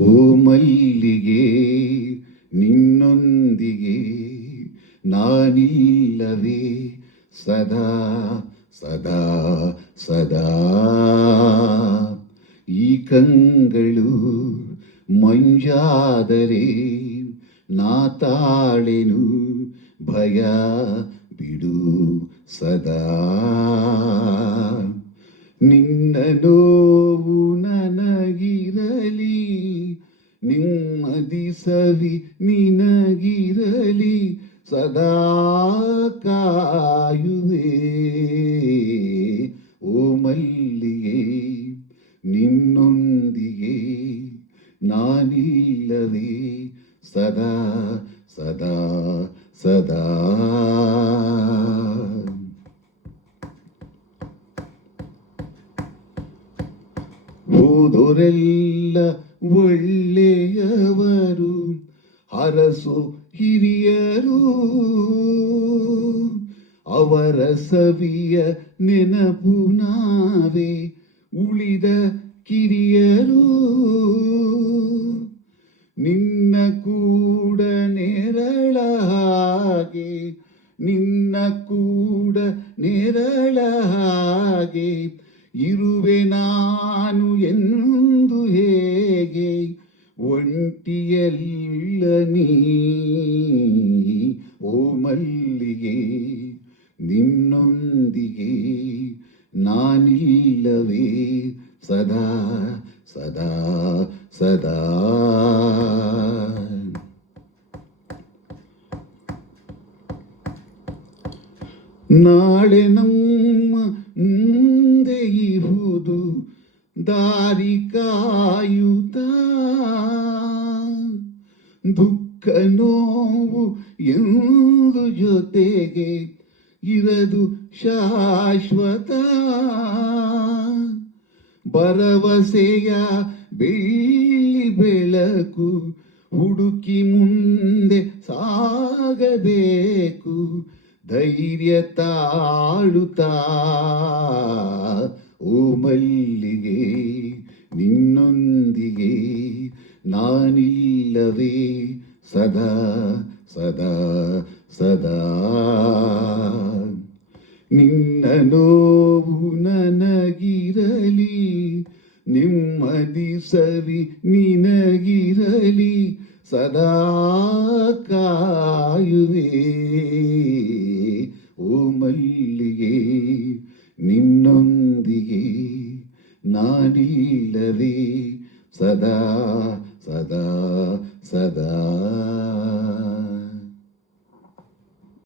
ಓ ಮಲ್ಲಿಗೆ ನಿನ್ನೊಂದಿಗೆ ನಾನಿಲ್ಲವೇ ಸದಾ ಸದಾ ಸದಾ. ಈ ಕಂಗಳು ಮಂಜಾದರೆ ನಾ ತಾಳೆನು ಭಯ ಬಿಡು ಸದಾ. ನಿನ್ನ ನೋವು ನನಗಿರಲಿ, ನೆಮ್ಮದಿ ಸವಿ ನಿನಗಿರಲಿ, ಸದಾ ಕಾಯುವೆ. ಓ ಮಲ್ಲಿಗೆ ನಿನ್ನೊಂದಿಗೆ ನಾನಿಲ್ಲವೇ ಸದಾ ಸದಾ ಸದಾ. ಹೋದೋರೆಲ್ಲ ಒಳ್ಳೆಯವರು, ಹರಸು ಹಿರಿಯರು, ಅವರ ಸವಿಯ ನೆನಪು ನಾವೇ ಉಳಿದ ಕಿರಿಯರು. ನಿನ್ನ ಕೂಡ ನೆರಳ ಹಾಗೆ, ನಿನ್ನ ಕೂಡ ನೆರಳ ಹಾಗೆ ಇರುವೆ ನಾನು ಎಂದು ಹೇಗೆ ಒಂಟಿಯಲ್ಲ ನೀ. ಓ ಮಲ್ಲಿಗೆ ನಿನ್ನೊಂದಿಗೆ ನಾನಿಲ್ಲವೇ ಸದಾ ಸದಾ ಸದಾ. ನಾಳೆ ನಮ್ಮ ಮುಂದೆ ಇಹುದು ದಾರಿ ಕಾಯುತ್ತಾ, ದುಃಖ ನೋವು ಎಂದು ಜೊತೆಗೆ ಇರದು ಶಾಶ್ವತ. ಭರವಸೆಯ ಬೆಳ್ಳಿ ಬೆಳಕು ಹುಡುಕಿ ಮುಂದೆ ಸಾಗಬೇಕು, ಧೈರ್ಯ ತಾಳುತ್ತಾ. ಓ ಮಲ್ಲಿಗೆ ನಿನ್ನೊಂದಿಗೆ ನಾನಿಲ್ಲವೇ ಸದಾ ಸದಾ ಸದಾ. ನಿನ್ನ ನೋವು ನನಗಿರಲಿ, ನೆಮ್ಮದಿ ಸವಿ ನಿನಗಿರಲಿ, ಸದಾ ಕಾಯುವೆ. ಓ ಮಲ್ಲಿಗೆ ನಿನ್ನೊಂದಿಗೆ ನಾನಿಲ್ಲವೇ ಸದಾ ಸದಾ ಸದಾ.